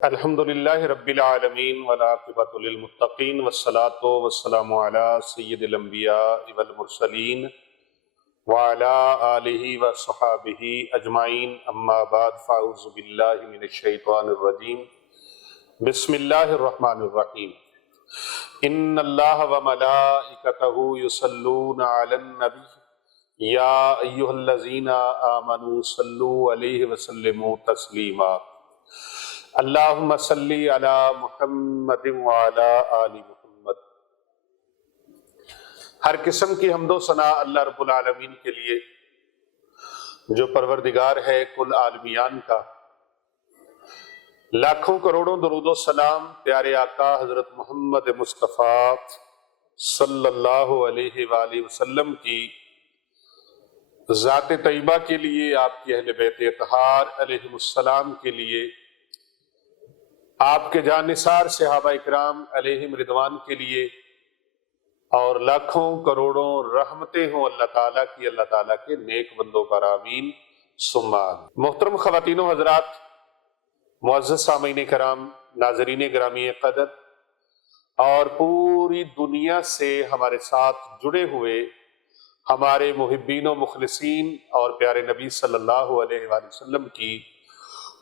الحمدللہ رب العالمین والعاقبۃ للمتقین والصلاة والسلام علی سید الانبیاء والمرسلین وعلی آلہ وصحابہ اجمعین، اما بعد فاعوذ باللہ من الشیطان الرجیم، بسم اللہ الرحمن الرحیم۔ ان اللہ وملائکتہ یصلون علی النبی یا ایہا الذین آمنوا صلوا علیہ وسلموا تسلیما۔ اللہم صلی علی محمد وعلی آل محمد۔ ہر قسم کی حمد و ثنا اللہ رب العالمین کے لیے جو پروردگار ہے کل عالمیان کا۔ لاکھوں کروڑوں درود و سلام پیارے آقا حضرت محمد مصطفیٰ صلی اللہ علیہ وآلہ وسلم کی ذات طیبہ کے لیے، آپ کی اہل بیت اطہار علیہم السلام کے لیے، آپ کے جانثار صحابہ اکرام علیہم رضوان کے لیے، اور لاکھوں کروڑوں رحمتیں ہوں اللہ تعالیٰ کی، اللہ تعالیٰ کے نیک بندوں پر آمین ثم آمین۔ محترم خواتین و حضرات، معزز سامعین کرام، ناظرین گرامی قدر، اور پوری دنیا سے ہمارے ساتھ جڑے ہوئے ہمارے محبین و مخلصین اور پیارے نبی صلی اللہ علیہ وآلہ وسلم کی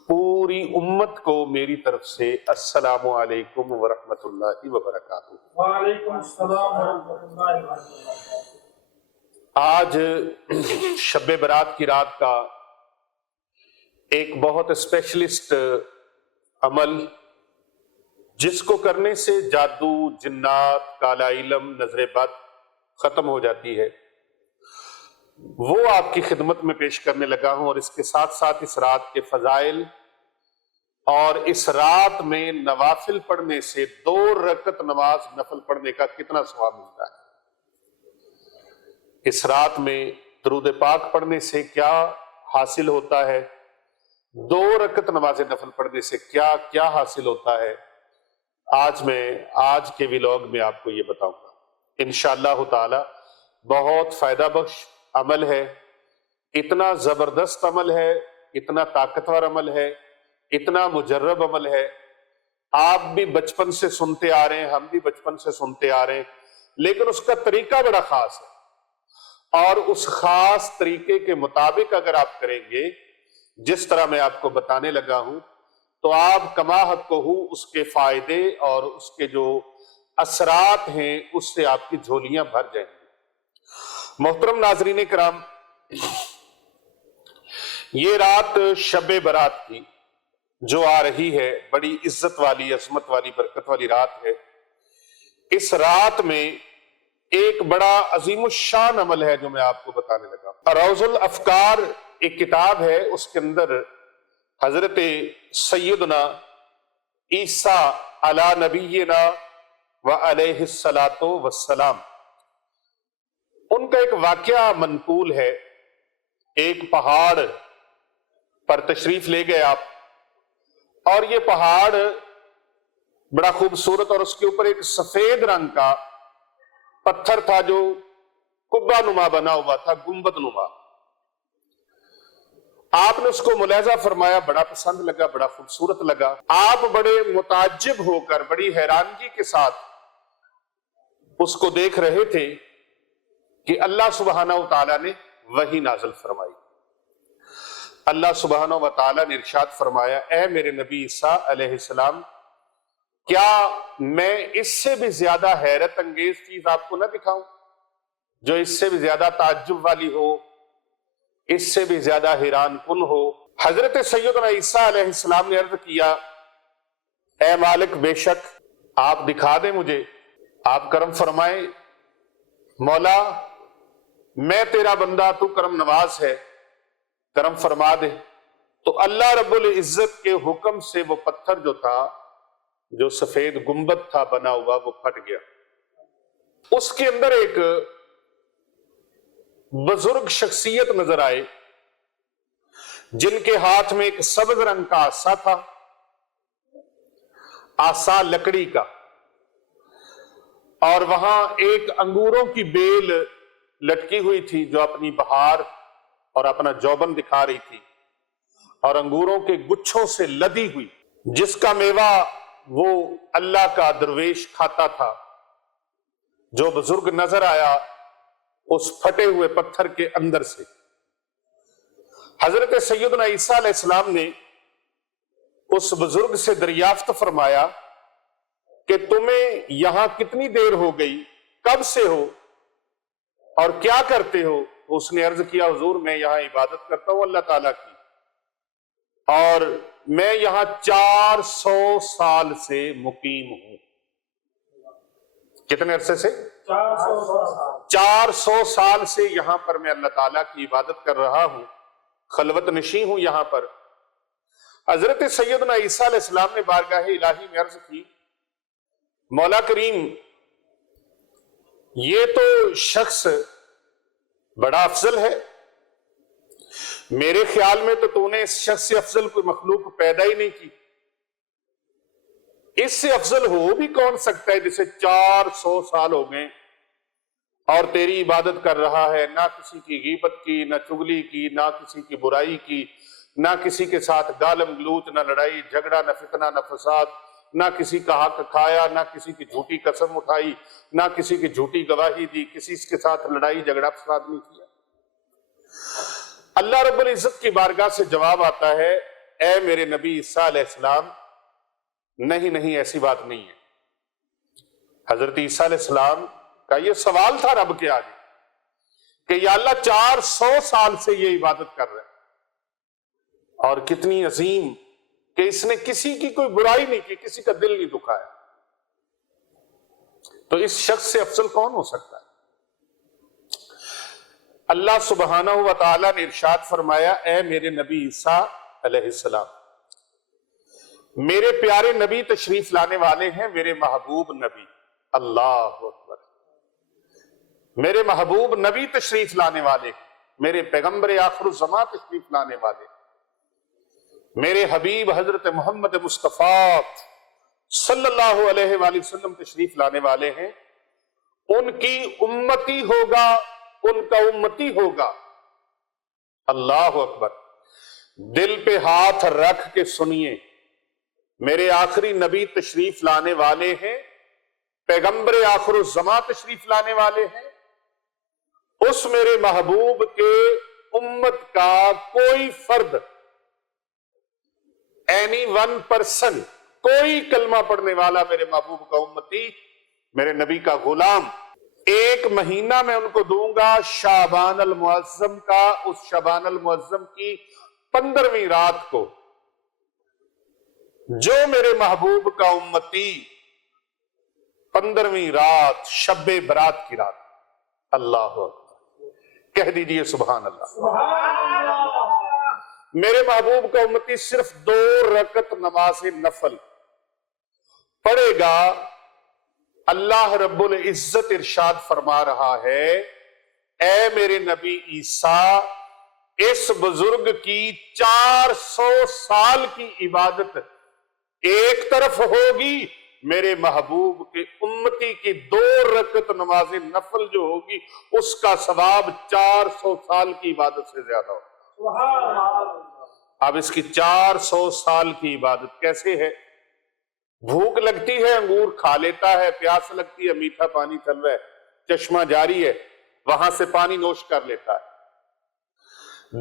پوری امت کو میری طرف سے السلام علیکم ورحمۃ اللہ وبرکاتہ۔ وعلیکم السلام ورحمۃ اللہ وبرکاتہ۔ آج شب برات کی رات کا ایک بہت اسپیشلسٹ عمل، جس کو کرنے سے جادو، جنات، کالا علم، نظر بد ختم ہو جاتی ہے، وہ آپ کی خدمت میں پیش کرنے لگا ہوں، اور اس کے ساتھ ساتھ اس رات کے فضائل اور اس رات میں نوافل پڑھنے سے 2 رکعت نماز نفل پڑھنے کا کتنا ثواب ملتا ہے، اس رات میں درود پاک پڑھنے سے کیا حاصل ہوتا ہے، 2 رکعت نماز نفل پڑھنے سے کیا کیا حاصل ہوتا ہے، آج کے ویلاگ میں آپ کو یہ بتاؤں گا انشاءاللہ تعالی۔ بہت فائدہ بخش عمل ہے، اتنا زبردست عمل ہے، اتنا طاقتور عمل ہے، اتنا مجرب عمل ہے۔ آپ بھی بچپن سے سنتے آ رہے ہیں، ہم بھی بچپن سے سنتے آ رہے ہیں، لیکن اس کا طریقہ بڑا خاص ہے، اور اس خاص طریقے کے مطابق اگر آپ کریں گے جس طرح میں آپ کو بتانے لگا ہوں، تو آپ کما حق کو اس کے فائدے اور اس کے جو اثرات ہیں اس سے آپ کی جھولیاں بھر جائیں گی۔ محترم ناظرین کرام، یہ رات شب برات کی جو آ رہی ہے، بڑی عزت والی، عظمت والی، برکت والی رات ہے۔ اس رات میں ایک بڑا عظیم الشان عمل ہے جو میں آپ کو بتانے لگا۔ روض الافکار ایک کتاب ہے، اس کے اندر حضرت سیدنا عیسیٰ علی نبینا وعلیہ الصلاۃ والسلام، ان کا ایک واقعہ منقول ہے۔ ایک پہاڑ پر تشریف لے گئے آپ، اور یہ پہاڑ بڑا خوبصورت، اور اس کے اوپر ایک سفید رنگ کا پتھر تھا جو قبہ نما بنا ہوا تھا، گنبد نما۔ آپ نے اس کو ملاحظہ فرمایا، بڑا پسند لگا، بڑا خوبصورت لگا۔ آپ بڑے متعجب ہو کر، بڑی حیرانگی کے ساتھ اس کو دیکھ رہے تھے کہ اللہ سبحانہ و تعالیٰ نے وحی نازل فرمائی۔ اللہ سبحانہ و تعالیٰ نے ارشاد فرمایا، اے میرے نبی عیسیٰ علیہ السلام، کیا میں اس سے بھی زیادہ حیرت انگیز چیز آپ کو نہ دکھاؤں، جو اس سے بھی زیادہ تعجب والی ہو، اس سے بھی زیادہ حیران کن ہو؟ حضرت سیدنا عیسیٰ علیہ السلام نے عرض کیا، اے مالک، بے شک آپ دکھا دیں مجھے، آپ کرم فرمائیں، مولا میں تیرا بندہ، تو کرم نواز ہے، کرم فرما دے۔ تو اللہ رب العزت کے حکم سے وہ پتھر جو تھا، جو سفید گنبد تھا بنا ہوا، وہ پھٹ گیا۔ اس کے اندر ایک بزرگ شخصیت نظر آئے، جن کے ہاتھ میں ایک سبز رنگ کا عصا تھا، عصا لکڑی کا، اور وہاں ایک انگوروں کی بیل لٹکی ہوئی تھی جو اپنی بہار اور اپنا جوبن دکھا رہی تھی، اور انگوروں کے گچھوں سے لدی ہوئی۔ جس کا میوہ وہ اللہ کا درویش کھاتا تھا، جو بزرگ نظر آیا اس پھٹے ہوئے پتھر کے اندر سے۔ حضرت سیدنا عیسیٰ علیہ السلام نے اس بزرگ سے دریافت فرمایا کہ تمہیں یہاں کتنی دیر ہو گئی، کب سے ہو اور کیا کرتے ہو؟ اس نے عرض کیا حضور میں یہاں عبادت کرتا ہوں اللہ تعالیٰ کی، اور میں یہاں 400 سال سے مقیم ہوں۔ کتنے عرصے سے؟ 400 سال سے یہاں پر میں اللہ تعالیٰ کی عبادت کر رہا ہوں، خلوت نشیں ہوں یہاں پر۔ حضرت سیدنا عیسیٰ علیہ السلام نے بارگاہ الہی میں عرض کی مولا کریم یہ تو شخص بڑا افضل ہے، میرے خیال میں تو نے اس شخص سے افضل کوئی مخلوق پیدا ہی نہیں کی، اس سے افضل ہو بھی کون سکتا ہے جسے 400 سال ہو گئے اور تیری عبادت کر رہا ہے، نہ کسی کی غیبت کی، نہ چغلی کی، نہ کسی کی برائی کی، نہ کسی کے ساتھ گالم گلوچ، نہ لڑائی جھگڑا، نہ فتنہ، نہ فساد، نہ کسی کا حق کھایا، نہ کسی کی جھوٹی قسم اٹھائی، نہ کسی کی جھوٹی گواہی دی، کسی کے ساتھ لڑائی جھگڑا فساد نہیں کیا۔ اللہ رب العزت کی بارگاہ سے جواب آتا ہے اے میرے نبی عیسیٰ علیہ السلام نہیں ایسی بات نہیں ہے۔ حضرت عیسیٰ علیہ السلام کا یہ سوال تھا رب کے آگے کہ یا اللہ 400 سال سے یہ عبادت کر رہے ہیں اور کتنی عظیم کہ اس نے کسی کی کوئی برائی نہیں کی، کسی کا دل نہیں دکھایا، تو اس شخص سے افضل کون ہو سکتا ہے؟ اللہ سبحانہ و تعالیٰ نے ارشاد فرمایا اے میرے نبی عیسیٰ علیہ السلام، میرے پیارے نبی تشریف لانے والے ہیں، میرے محبوب نبی، اللہ اکبر، میرے محبوب نبی تشریف لانے والے ہیں، میرے پیغمبر آخر الزماں تشریف لانے والے ہیں، میرے حبیب حضرت محمد مصطفیٰ صلی اللہ علیہ وآلہ وسلم تشریف لانے والے ہیں، ان کی امتی ہوگا، ان کا امتی ہوگا۔ اللہ اکبر، دل پہ ہاتھ رکھ کے سنیے، میرے آخری نبی تشریف لانے والے ہیں، پیغمبر آخر الزماں تشریف لانے والے ہیں، اس میرے محبوب کے امت کا کوئی فرد، اینی ون پرسن، کوئی کلمہ پڑھنے والا میرے محبوب کا امتی، میرے نبی کا غلام، 1 مہینہ میں ان کو دوں گا شعبان المعظم کا، اس شعبان المعظم کی 15ویں رات کو، جو میرے محبوب کا امتی 15ویں رات شب برات کی رات، اللہ اکبر، کہہ دیجئے سبحان اللہ۔ میرے محبوب کا امتی صرف 2 رکعت نماز نفل پڑھے گا، اللہ رب العزت ارشاد فرما رہا ہے اے میرے نبی عیسیٰ اس بزرگ کی 400 سال کی عبادت ایک طرف ہوگی، میرے محبوب کے امتی کی 2 رکعت نماز نفل جو ہوگی اس کا ثواب 400 سال کی عبادت سے زیادہ ہوگا۔ اب اس کی 400 سال کی عبادت کیسے ہے؟ بھوک لگتی ہے انگور کھا لیتا ہے، پیاس لگتی ہے میٹھا پانی چل رہا ہے، چشمہ جاری ہے وہاں سے پانی نوش کر لیتا ہے،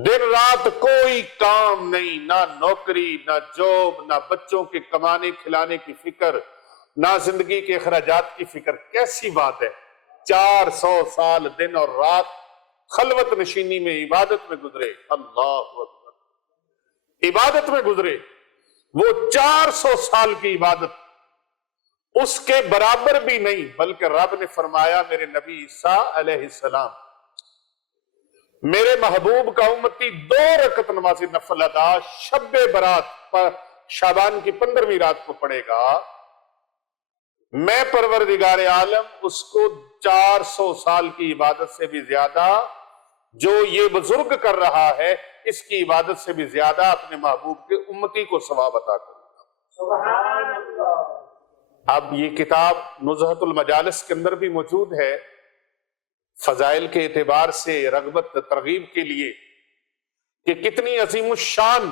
دن رات کوئی کام نہیں، نہ نوکری، نہ جاب، نہ بچوں کے کمانے کھلانے کی فکر، نہ زندگی کے اخراجات کی فکر۔ کیسی بات ہے، 400 سال دن اور رات خلوت نشینی میں عبادت میں گزرے، اللہ اکبر، عبادت میں گزرے، وہ 400 سال کی عبادت اس کے برابر بھی نہیں، بلکہ رب نے فرمایا میرے نبی عیسیٰ علیہ السلام میرے محبوب کا امتی 2 رکعت نماز نفل ادا شب برات پر شعبان کی 15ویں رات کو پڑھے گا، میں پروردگار عالم اس کو 400 سال کی عبادت سے بھی زیادہ جو یہ بزرگ کر رہا ہے اس کی عبادت سے بھی زیادہ اپنے محبوب کے امتی کو ثواب عطا کروں گا۔ سبحان اللہ۔ اب یہ کتاب نزہۃ المجالس کے اندر بھی موجود ہے، فضائل کے اعتبار سے رغبت ترغیب کے لیے کہ کتنی عظیم الشان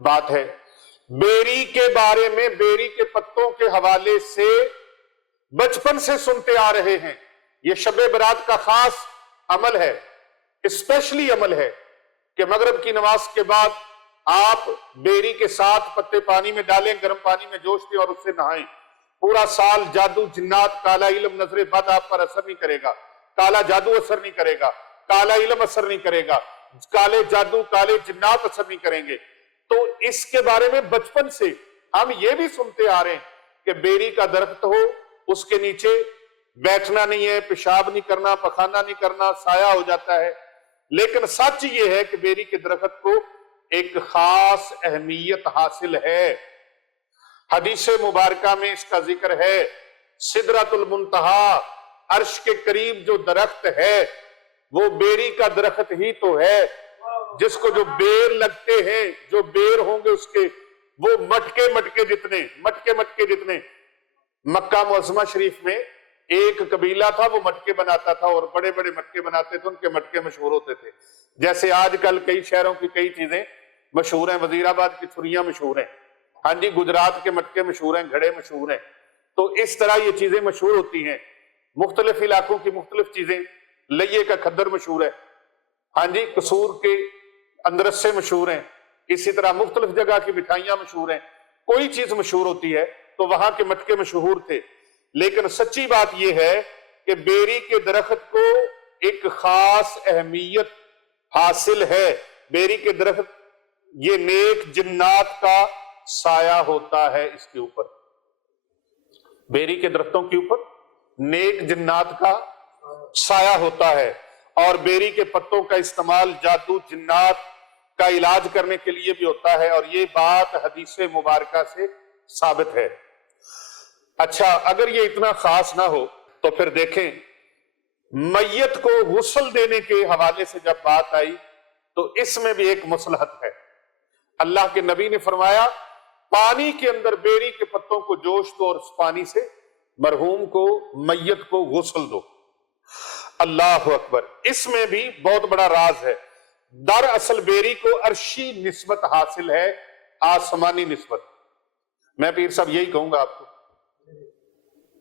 بات ہے. بیری کے بارے میں، بیری کے پتوں کے حوالے سے بچپن سے سنتے آ رہے ہیں. یہ شب برات کا خاص عمل ہے، اسپیشلی عمل ہے کہ مغرب کی نماز کے بعد آپ بیری کے ساتھ پتے پانی میں ڈالیں، گرم پانی میں جوش دیں اور اس سے نہائیں. پورا سال جادو، جنات، کالا علم، نظر بد آپ پر اثر نہیں کرے گا. کالا جادو اثر نہیں کرے گا، کالا علم اثر نہیں کرے گا، کالے جادو، کالے جنات اثر نہیں کریں گے. تو اس کے بارے میں بچپن سے ہم یہ بھی سنتے آ رہے ہیں کہ بیری کا درخت ہو، اس کے نیچے بیٹھنا نہیں ہے، پیشاب نہیں کرنا، پخانہ نہیں کرنا، سایہ ہو جاتا ہے. لیکن سچ یہ ہے کہ بیری کے درخت کو ایک خاص اہمیت حاصل ہے. حدیث مبارکہ میں اس کا ذکر ہے. سدرۃ المنتہا، عرش کے قریب جو درخت ہے وہ بیری کا درخت ہی تو ہے، جس کو جو بیر لگتے ہیں، جو بیر ہوں گے اس کے، وہ مٹکے جتنے. مکہ معظمہ شریف میں ایک قبیلہ تھا، وہ مٹکے بناتا تھا اور بڑے بڑے مٹکے بناتے تھے. ان کے مٹکے مشہور ہوتے تھے. جیسے آج کل کئی شہروں کی کئی چیزیں مشہور ہیں. وزیر آباد کی چھریاں مشہور ہیں، ہاں جی، گجرات کے مٹکے مشہور ہیں، گھڑے مشہور ہیں. تو اس طرح یہ چیزیں مشہور ہوتی ہیں. مختلف علاقوں کی مختلف چیزیں. لئیے کا کھدر مشہور ہے، ہاں جی، قصور کے اندرسے مشہور ہیں. اسی طرح مختلف جگہ کی مٹھائیاں مشہور ہیں. کوئی چیز مشہور ہوتی ہے تو وہاں کے مٹکے مشہور تھے. لیکن سچی بات یہ ہے کہ بیری کے درخت کو ایک خاص اہمیت حاصل ہے. بیری کے درخت یہ نیک جنات کا سایہ ہوتا ہے. اس کے اوپر، بیری کے درختوں کے اوپر نیک جنات کا سایہ ہوتا ہے. اور بیری کے پتوں کا استعمال جادو، جنات کا علاج کرنے کے لیے بھی ہوتا ہے. اور یہ بات حدیث مبارکہ سے ثابت ہے. اچھا، اگر یہ اتنا خاص نہ ہو تو پھر دیکھیں، میت کو غسل دینے کے حوالے سے جب بات آئی تو اس میں بھی ایک مصلحت ہے. اللہ کے نبی نے فرمایا پانی کے اندر بیری کے پتوں کو جوش دو اور اس پانی سے مرحوم کو، میت کو غسل دو. اللہ اکبر. اس میں بھی بہت بڑا راز ہے. دراصل بیری کو عرشی نسبت حاصل ہے، آسمانی نسبت. میں پیر صاحب یہی کہوں گا آپ کو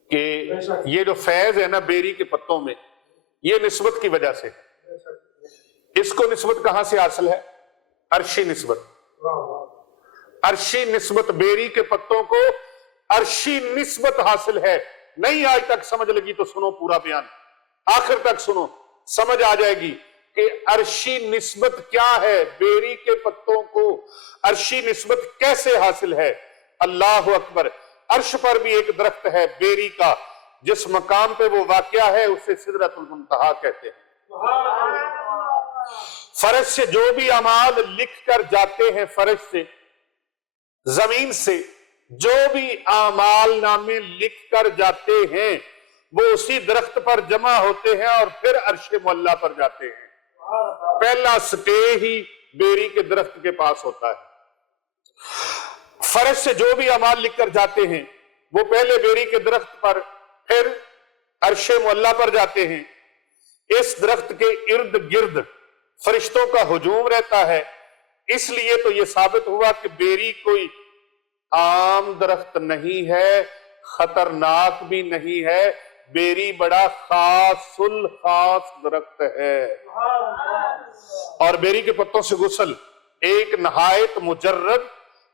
کہ یہ جو فیض ہے نا بیری کے پتوں میں، یہ نسبت کی وجہ سے. اس کو نسبت کہاں سے حاصل ہے؟ عرشی نسبت. عرشی نسبت، بیری کے پتوں کو عرشی نسبت حاصل ہے. نہیں آج تک سمجھ لگی تو سنو پورا بیان، آخر تک سنو، سمجھ آ جائے گی کہ عرشی نسبت کیا ہے. بیری کے پتوں کو عرشی نسبت کیسے حاصل ہے؟ اللہ اکبر. عرش پر بھی ایک درخت ہے بیری کا، جس مقام پہ وہ واقعہ ہے اسے سدرۃ المنتہا کہتے ہیں. فرش سے جو بھی اعمال لکھ کر جاتے ہیں، فرش سے، زمین سے جو بھی اعمال نامے لکھ کر جاتے ہیں وہ اسی درخت پر جمع ہوتے ہیں اور پھر عرش معلیٰ پر جاتے ہیں. پہلا سٹے ہی بیری کے درخت کے پاس ہوتا ہے. فرش سے جو بھی اعمال لکھ کر جاتے ہیں وہ پہلے بیری کے درخت پر، پھر عرش معلیٰ پر جاتے ہیں. اس درخت کے ارد گرد فرشتوں کا ہجوم رہتا ہے. اس لیے تو یہ ثابت ہوا کہ بیری کوئی عام درخت نہیں ہے، خطرناک بھی نہیں ہے. بیری بڑا خاص الخاص درخت ہے. اور بیری کے پتوں سے غسل ایک نہایت مجرب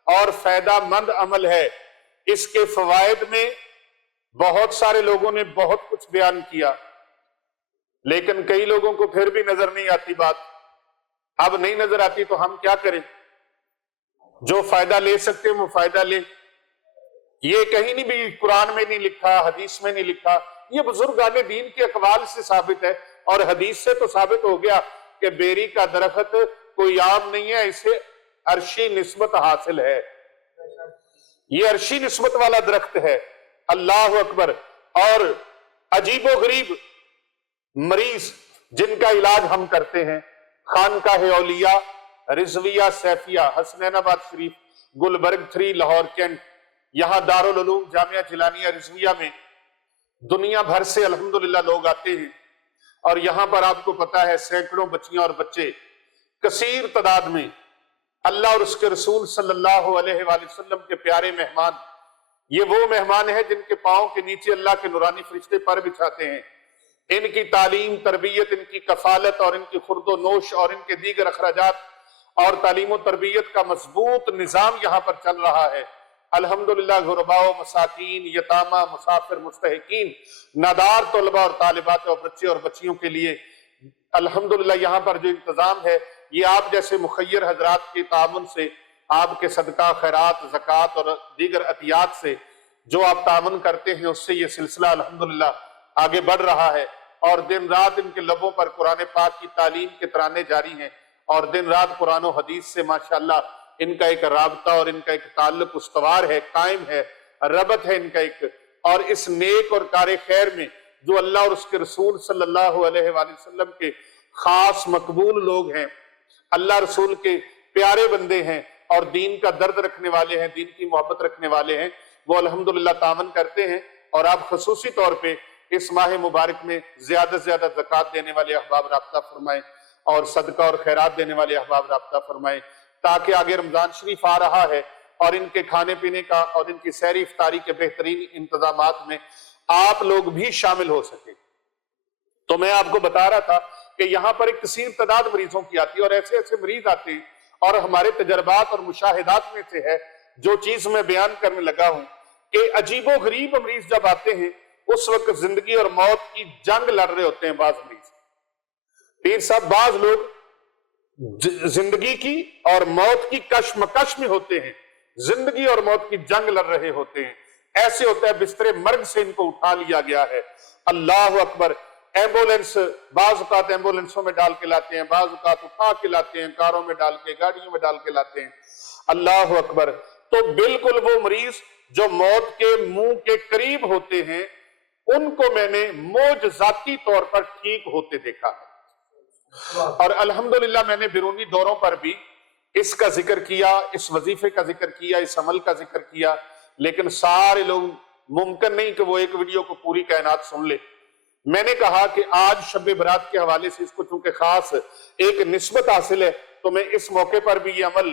اور فائدہ مند عمل ہے. اس کے فوائد میں بہت سارے لوگوں نے بہت کچھ بیان کیا، لیکن کئی لوگوں کو پھر بھی نظر نہیں آتی بات. اب نہیں نظر آتی تو ہم کیا کریں؟ جو فائدہ لے سکتے ہیں وہ فائدہ لیں. یہ کہیں نہیں بھی قرآن میں نہیں لکھا، حدیث میں نہیں لکھا، یہ بزرگان دین کے اقوال سے ثابت ہے. اور حدیث سے تو ثابت ہو گیا کہ بیری کا درخت کوئی عام نہیں ہے، اسے عرشی نسبت حاصل ہے. یہ عرشی نسبت والا درخت ہے. اللہ اکبر. اور عجیب و غریب مریض جن کا علاج ہم کرتے ہیں، خانقاہ اولیاء رضویہ سیفیہ، حسنین آباد شریف، گلبرگ 3 لاہور کینٹ، یہاں دارالعلوم جامعہ جیلانیہ رضویہ میں دنیا بھر سے الحمدللہ لوگ آتے ہیں. اور یہاں پر آپ کو پتا ہے سینکڑوں بچیاں اور بچے کثیر تعداد میں اللہ اور اس کے رسول صلی اللہ علیہ وآلہ وسلم کے پیارے مہمان، یہ وہ مہمان ہیں جن کے پاؤں کے نیچے اللہ کے نورانی فرشتے پر بچھاتے ہیں۔ ان کی تعلیم، تربیت، ان کی کفالت اور ان کی خورد و نوش اور ان کے دیگر اخراجات اور تعلیم و تربیت کا مضبوط نظام یہاں پر چل رہا ہے۔ الحمدللہ غرباء و مساکین، یتامہ، مسافر، مستحقین، نادار طلباء اور طالبات اور بچے اور بچیوں کے لیے الحمدللہ یہاں پر جو انتظام ہے یہ آپ جیسے مخیر حضرات کے تعاون سے، آپ کے صدقہ، خیرات، زکوٰۃ اور دیگر عطیات سے جو آپ تعاون کرتے ہیں اس سے یہ سلسلہ الحمدللہ آگے بڑھ رہا ہے، اور دن رات ان کے لبوں پر قرآن پاک کی تعلیم کے ترانے جاری ہیں، اور دن رات قرآن و حدیث سے ماشاءاللہ ان کا ایک رابطہ اور ان کا ایک تعلق استوار ہے، قائم ہے، ربط ہے ان کا ایک، اور اس نیک اور کار خیر میں جو اللہ اور اس کے رسول صلی اللہ علیہ وآلہ وسلم کے خاص مقبول لوگ ہیں، اللہ رسول کے پیارے بندے ہیں اور دین کا درد رکھنے والے ہیں، دین کی محبت رکھنے والے ہیں، وہ الحمدللہ تعاون کرتے ہیں۔ اور آپ خصوصی طور پہ اس ماہ مبارک میں زیادہ سے زیادہ زکوٰۃ دینے والے احباب رابطہ فرمائیں اور صدقہ اور خیرات دینے والے احباب رابطہ فرمائیں، تاکہ آگے رمضان شریف آ رہا ہے اور ان کے کھانے پینے کا اور ان کی سحری افطاری کے بہترین انتظامات میں آپ لوگ بھی شامل ہو سکیں۔ تو میں آپ کو بتا رہا تھا کہ یہاں پر ایک کثیر تعداد مریضوں کی آتی ہے، اور ایسے ایسے مریض آتے ہیں، اور ہمارے تجربات اور مشاہدات میں سے ہے جو چیز میں بیان کرنے لگا ہوں کہ عجیب و غریب مریض جب آتے ہیں اس وقت زندگی اور موت کی جنگ لڑ رہے ہوتے ہیں بعض مریض۔ پیر صاحب، بعض لوگ زندگی کی اور موت کی کشمکش میں ہوتے ہیں، زندگی اور موت کی جنگ لڑ رہے ہوتے ہیں، ایسے ہوتا ہے بستر مرگ سے ان کو اٹھا لیا گیا ہے۔ اللہ اکبر! ایمبولینس، بعض اوقات ایمبولینسوں میں ڈال کے لاتے ہیں، بعض اوقات اٹھا کے لاتے ہیں، کاروں میں ڈال کے، گاڑیوں میں ڈال کے لاتے ہیں۔ اللہ اکبر! تو بالکل وہ مریض جو موت کے منہ کے قریب ہوتے ہیں ان کو میں نے معجزاتی طور پر ٹھیک ہوتے دیکھا ہے، اور الحمدللہ میں نے بیرونی دوروں پر بھی اس کا ذکر کیا، اس وظیفے کا ذکر کیا، اس عمل کا ذکر کیا، لیکن سارے لوگ ممکن نہیں کہ وہ ایک ویڈیو کو پوری کائنات سن لے۔ میں نے کہا کہ آج شب برات کے حوالے سے اس کو چونکہ خاص ایک نسبت حاصل ہے تو میں اس موقع پر بھی یہ عمل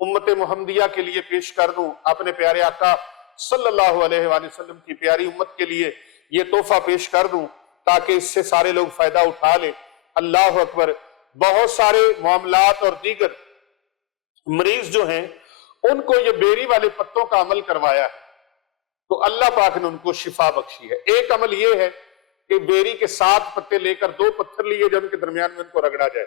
امت محمدیہ کے لیے پیش کر دوں، اپنے پیارے آقا صلی اللہ علیہ وآلہ وسلم کی پیاری امت کے لیے یہ تحفہ پیش کر دوں تاکہ اس سے سارے لوگ فائدہ اٹھا لیں۔ اللہ اکبر! بہت سارے معاملات اور دیگر مریض جو ہیں ان کو یہ بیری والے پتوں کا عمل کروایا ہے تو اللہ پاک نے ان کو شفا بخشی ہے۔ ایک عمل یہ ہے کہ بیری کے 7 پتے لے کر 2 پتھر لیے جائے، ان کے درمیان میں ان کو رگڑا جائے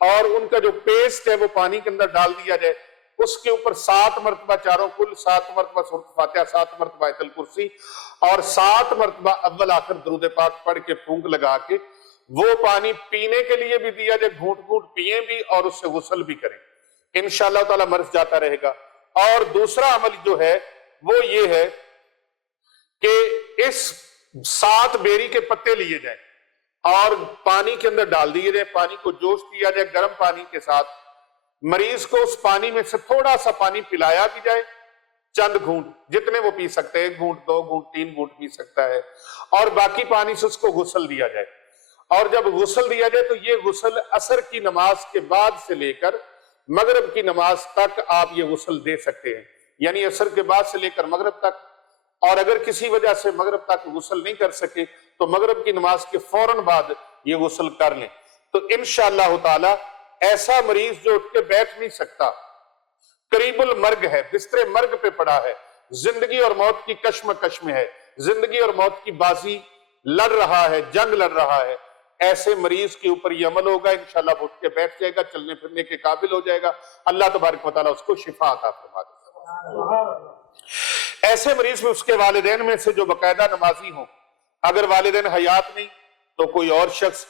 اور ان کا جو پیسٹ ہے وہ پانی کے اندر ڈال دیا جائے، اس کے اوپر 7 مرتبہ چاروں کل، 7 مرتبہ سورۃ فاتحہ، 7 مرتبہ آیت الکرسی اور 7 مرتبہ اول آخر درود پاک پڑھ کے پھونک لگا کے وہ پانی پینے کے لیے بھی دیا جائے، گھونٹ گھونٹ پیئیں بھی اور اس سے غسل بھی کریں، انشاءاللہ تعالی مرض جاتا رہے گا۔ اور دوسرا عمل جو ہے وہ یہ ہے کہ اس 7 بیری کے پتے لیے جائیں اور پانی کے اندر ڈال دیے جائیں، پانی کو جوش دیا جائے گرم پانی کے ساتھ، مریض کو اس پانی میں سے تھوڑا سا پانی پلایا بھی جائے، چند گھونٹ جتنے وہ پی سکتے ہیں، 1 گھونٹ 2 گھونٹ 3 گھونٹ پی سکتا ہے، اور باقی پانی سے اس کو غسل دیا جائے۔ اور جب غسل دیا جائے تو یہ غسل عصر کی نماز کے بعد سے لے کر مغرب کی نماز تک آپ یہ غسل دے سکتے ہیں، یعنی عصر کے بعد سے لے کر مغرب تک، اور اگر کسی وجہ سے مغرب تک غسل نہیں کر سکے تو مغرب کی نماز کے فوراً بعد یہ غسل کر لیں۔ تو انشاءاللہ تعالی ایسا مریض جو اٹھ کے بیٹھ نہیں سکتا، قریب المرگ ہے، بستر مرگ پہ پڑا ہے، زندگی اور موت کی کشمکش میں ہے، زندگی اور موت کی بازی لڑ رہا ہے، جنگ لڑ رہا ہے، ایسے مریض کے اوپر یہ عمل ہوگا، انشاءاللہ وہ اٹھ کے بیٹھ جائے گا، چلنے پھرنے کے قابل ہو جائے گا، اللہ تبارک و تعالیٰ اس کو شفا عطا فرما دے۔ ایسے مریض میں اس کے والدین میں سے جو باقاعدہ نمازی ہوں، اگر والدین حیات نہیں تو کوئی اور شخص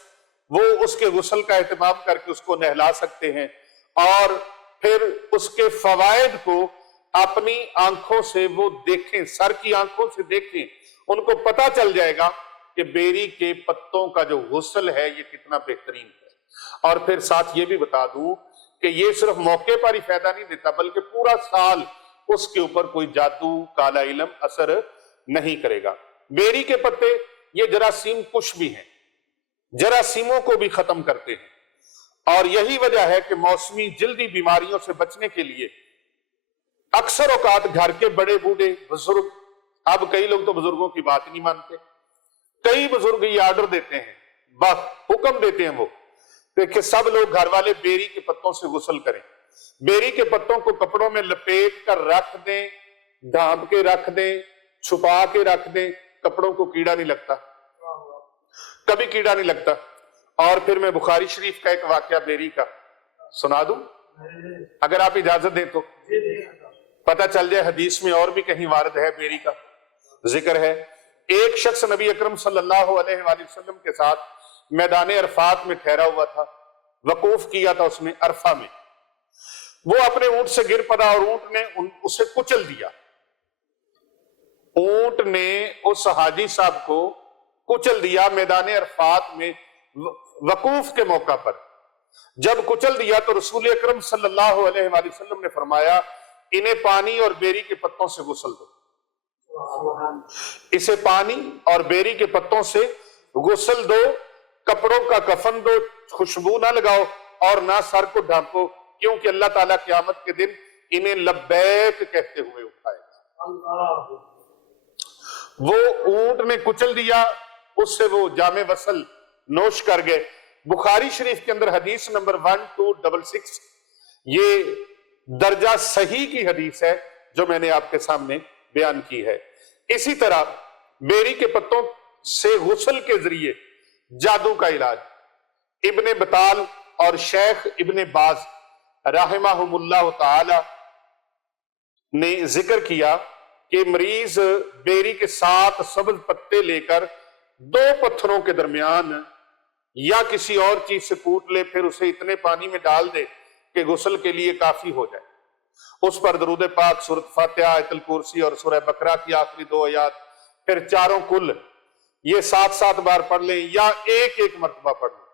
وہ اس کے غسل کا اہتمام کر کے اس کو نہلا سکتے ہیں، اور پھر اس کے فوائد کو اپنی آنکھوں سے وہ دیکھیں، سر کی آنکھوں سے دیکھیں، ان کو پتہ چل جائے گا کہ بیری کے پتوں کا جو غسل ہے یہ کتنا بہترین ہے۔ اور پھر ساتھ یہ بھی بتا دوں کہ یہ صرف موقع پر ہی فائدہ نہیں دیتا بلکہ پورا سال اس کے اوپر کوئی جادو کالا علم اثر نہیں کرے گا۔ بیری کے پتے یہ جراثیم کش بھی ہیں، جراثیموں کو بھی ختم کرتے ہیں، اور یہی وجہ ہے کہ موسمی جلدی بیماریوں سے بچنے کے لیے اکثر اوقات گھر کے بڑے بوڑھے بزرگ، اب کئی لوگ تو بزرگوں کی بات نہیں مانتے، کئی بزرگ یہ آرڈر دیتے ہیں، بس حکم دیتے ہیں وہ کہ سب لوگ گھر والے بیری کے پتوں سے غسل کریں۔ بیری کے پتوں کو کپڑوں میں لپیٹ کر رکھ دیں، ڈھانپ کے رکھ دیں، چھپا کے رکھ دیں، کپڑوں کو کیڑا نہیں لگتا، کبھی کیڑا نہیں لگتا۔ اور پھر میں بخاری شریف کا ایک واقعہ بیری کا سنا دوں اگر آپ اجازت دیں تو، پتہ چل جائے حدیث میں اور بھی کہیں وارد ہے، بیری کا ذکر ہے۔ ایک شخص نبی اکرم صلی اللہ علیہ وآلہ وسلم کے ساتھ میدان عرفات میں ٹھہرا ہوا تھا، وقوف کیا تھا اس نے عرفہ میں۔ وہ اپنے اونٹ سے گر پڑا اور اونٹ نے اسے کچل دیا۔ اونٹ نے اس حاجی صاحب کو کچل دیا میدان عرفات میں وقوف کے موقع پر۔ جب کچل دیا تو رسول اکرم صلی اللہ علیہ وآلہ وسلم نے فرمایا انہیں پانی اور بیری کے پتوں سے غسل دو، اسے پانی اور بیری کے پتوں سے غسل دو، کپڑوں کا کفن دو، خوشبو نہ لگاؤ اور نہ سر کو ڈھانپو، کیونکہ اللہ تعالیٰ قیامت کے دن انہیں لبیک کہتے ہوئے اٹھائے گا۔ وہ اونٹ نے کچل دیا، اس سے وہ جام وصل نوش کر گئے۔ بخاری شریف کے اندر حدیث نمبر 1266، یہ درجہ صحیح کی حدیث ہے جو میں نے آپ کے سامنے بیان کی ہے۔ اسی طرح بیری کے پتوں سے غسل کے ذریعے جادو کا علاج، ابن بطال اور شیخ ابن باز رحمہم اللہ تعالی نے ذکر کیا کہ مریض بیری کے 7 سبز پتے لے کر 2 پتھروں کے درمیان یا کسی اور چیز سے کوٹ لے، پھر اسے اتنے پانی میں ڈال دے کہ غسل کے لیے کافی ہو جائے۔ اس پر درود پاک، سورۃ فاتحہ، آیت الکرسی اور سورہ بقرہ کی آخری 2 آیات، پھر چاروں کل یہ 7 بار پڑھ لیں یا ایک مرتبہ پڑھ لیں،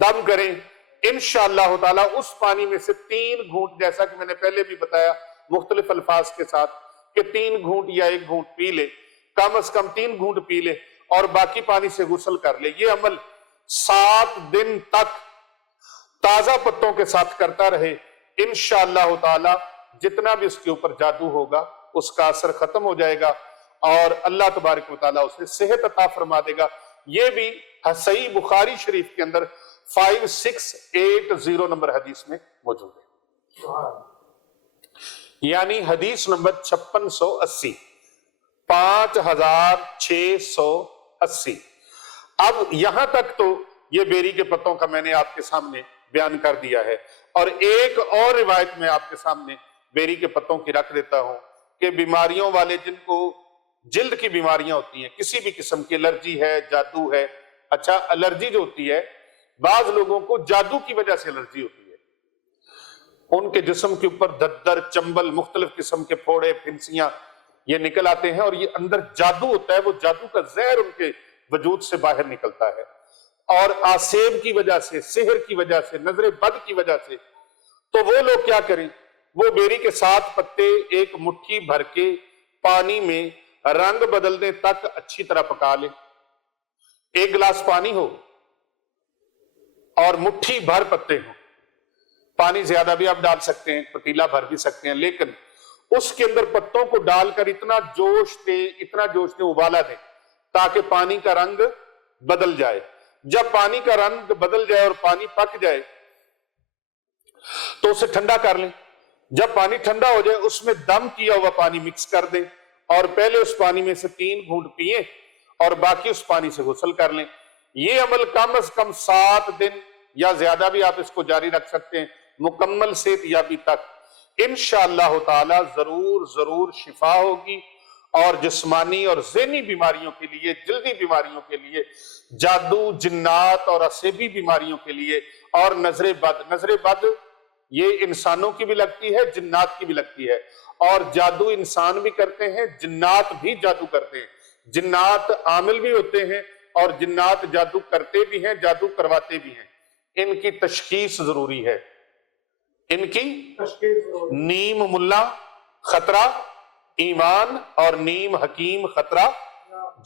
دم کریں، انشاءاللہ تعالیٰ اس پانی میں سے 3 گھونٹ، جیسا کہ میں نے پہلے بھی بتایا مختلف الفاظ کے ساتھ کہ 3 گھونٹ یا 1 گھونٹ پی لے، کم از کم 3 گھونٹ پی لے اور باقی پانی سے غسل کر لے۔ یہ عمل 7 دن تک تازہ پتوں کے ساتھ کرتا رہے، انشاءاللہ تعالی جتنا بھی اس کے اوپر جادو ہوگا اس کا اثر ختم ہو جائے گا اور اللہ تبارک و تعالیٰ اسے صحت عطا فرما دے گا۔ یہ بھی صحیح بخاری شریف کے اندر 5680 نمبر حدیث میں موجود ہے، یعنی حدیث نمبر 5680، 5680۔ اب یہاں تک تو یہ بیری کے پتوں کا میں نے آپ کے سامنے بیان کر دیا ہے، اور ایک اور روایت میں آپ کے سامنے بیری کے پتوں کی رکھ دیتا ہوں کہ بیماریوں والے، جن کو جلد کی بیماریاں ہوتی ہیں، کسی بھی قسم کی الرجی ہے، جادو ہے۔ اچھا، الرجی جو ہوتی ہے، بعض لوگوں کو جادو کی وجہ سے الرجی ہوتی ہے، ان کے جسم کے اوپر ددر، چنبل، مختلف قسم کے پھوڑے، پھنسیاں یہ نکل آتے ہیں، اور یہ اندر جادو ہوتا ہے، وہ جادو کا زہر ان کے وجود سے باہر نکلتا ہے، اور آسیب کی وجہ سے، سحر کی وجہ سے، نظر بد کی وجہ سے۔ تو وہ لوگ کیا کریں، وہ بیری کے 7 پتے ایک مٹھی بھر کے پانی میں رنگ بدلنے تک اچھی طرح پکا لیں۔ 1 گلاس پانی ہو اور مٹھی بھر پتے ہوں، پانی زیادہ بھی آپ ڈال سکتے ہیں، پتیلا بھر بھی سکتے ہیں، لیکن اس کے اندر پتوں کو ڈال کر اتنا جوش دیں ابالا دیں تاکہ پانی کا رنگ بدل جائے۔ جب پانی کا رنگ بدل جائے اور پانی پک جائے تو اسے ٹھنڈا کر لیں۔ جب پانی ٹھنڈا ہو جائے اس میں دم کیا ہوا پانی مکس کر دیں، اور پہلے اس پانی میں سے 3 گھونٹ پیئیں اور باقی اس پانی سے غسل کر لیں۔ یہ عمل کم از کم 7 دن یا زیادہ بھی آپ اس کو جاری رکھ سکتے ہیں، مکمل صحت یابی تک انشاءاللہ تعالی ضرور شفا ہوگی، اور جسمانی اور ذہنی بیماریوں کے لیے، جلدی بیماریوں کے لیے، جادو، جنات اور عصبی بیماریوں کے لیے، اور نظر بد یہ انسانوں کی بھی لگتی ہے، جنات کی بھی لگتی ہے، اور جادو انسان بھی کرتے ہیں، جنات بھی جادو کرتے ہیں، جنات عامل بھی ہوتے ہیں اور جنات جادو کرتے بھی ہیں، جادو کرواتے بھی ہیں۔ ان کی تشخیص ضروری ہے، ان کی نیم ملا خطرہ ایمان اور نیم حکیم خطرہ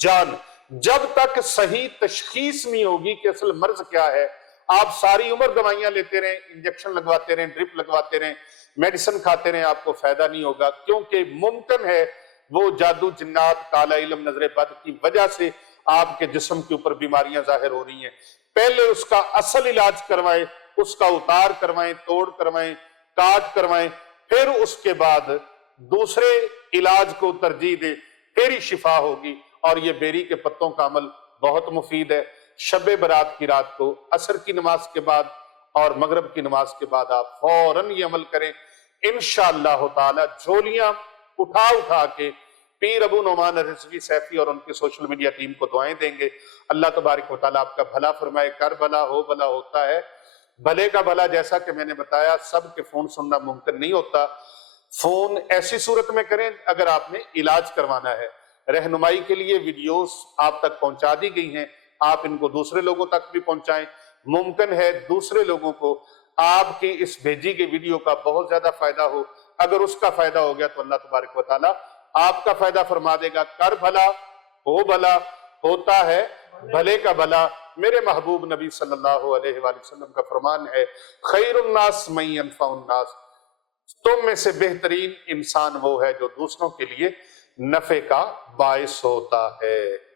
جان۔ جب تک صحیح تشخیص نہیں ہوگی کہ اصل مرض کیا ہے آپ ساری عمر دوائیاں لیتے رہیں، انجیکشن لگواتے رہیں، ڈرپ لگواتے رہیں، میڈیسن کھاتے رہیں، آپ کو فائدہ نہیں ہوگا، کیونکہ ممکن ہے وہ جادو، جنات، کالا علم، نظر بد کی وجہ سے آپ کے جسم کے اوپر بیماریاں ظاہر ہو رہی ہیں۔ پہلے اس کا اصل علاج کروائیں، اس کا اتار کروائیں، توڑ کروائیں، کاٹ کروائیں، پھر اس کے بعد دوسرے علاج کو ترجیح دیں، پھر ہی شفا ہوگی۔ اور یہ بیری کے پتوں کا عمل بہت مفید ہے۔ شب برات کی رات کو عصر کی نماز کے بعد اور مغرب کی نماز کے بعد آپ فوراً یہ عمل کریں، انشاءاللہ تعالی جھولیاں اٹھا اٹھا کے پیر ابو نعمان رضوی سیفی اور ان کی سوشل میڈیا ٹیم کو دعائیں دیں گے۔ اللہ تبارک و تعالیٰ آپ کا بھلا فرمائے۔ کر بھلا ہو بھلا ہوتا ہے، بھلے کا بھلا جیسا کہ میں نے بتایا سب کے فون سننا ممکن نہیں ہوتا، فون ایسی صورت میں کریں اگر آپ نے علاج کروانا ہے۔ رہنمائی کے لیے ویڈیوز آپ تک پہنچا دی گئی ہیں، آپ ان کو دوسرے لوگوں تک بھی پہنچائیں۔ ممکن ہے دوسرے لوگوں کو آپ کی اس بھیجی گئی ویڈیو کا بہت زیادہ فائدہ ہو، اگر اس کا فائدہ ہو گیا تو اللہ تبارک و تعالیٰ آپ کا فائدہ فرما دے گا۔ کر بھلا ہو بھلا ہوتا ہے، بھلے کا بھلا۔ میرے محبوب نبی صلی اللہ علیہ وآلہ وسلم کا فرمان ہے، خیر الناس من ينفع الناس، تم میں سے بہترین انسان وہ ہے جو دوسروں کے لیے نفع کا باعث ہوتا ہے۔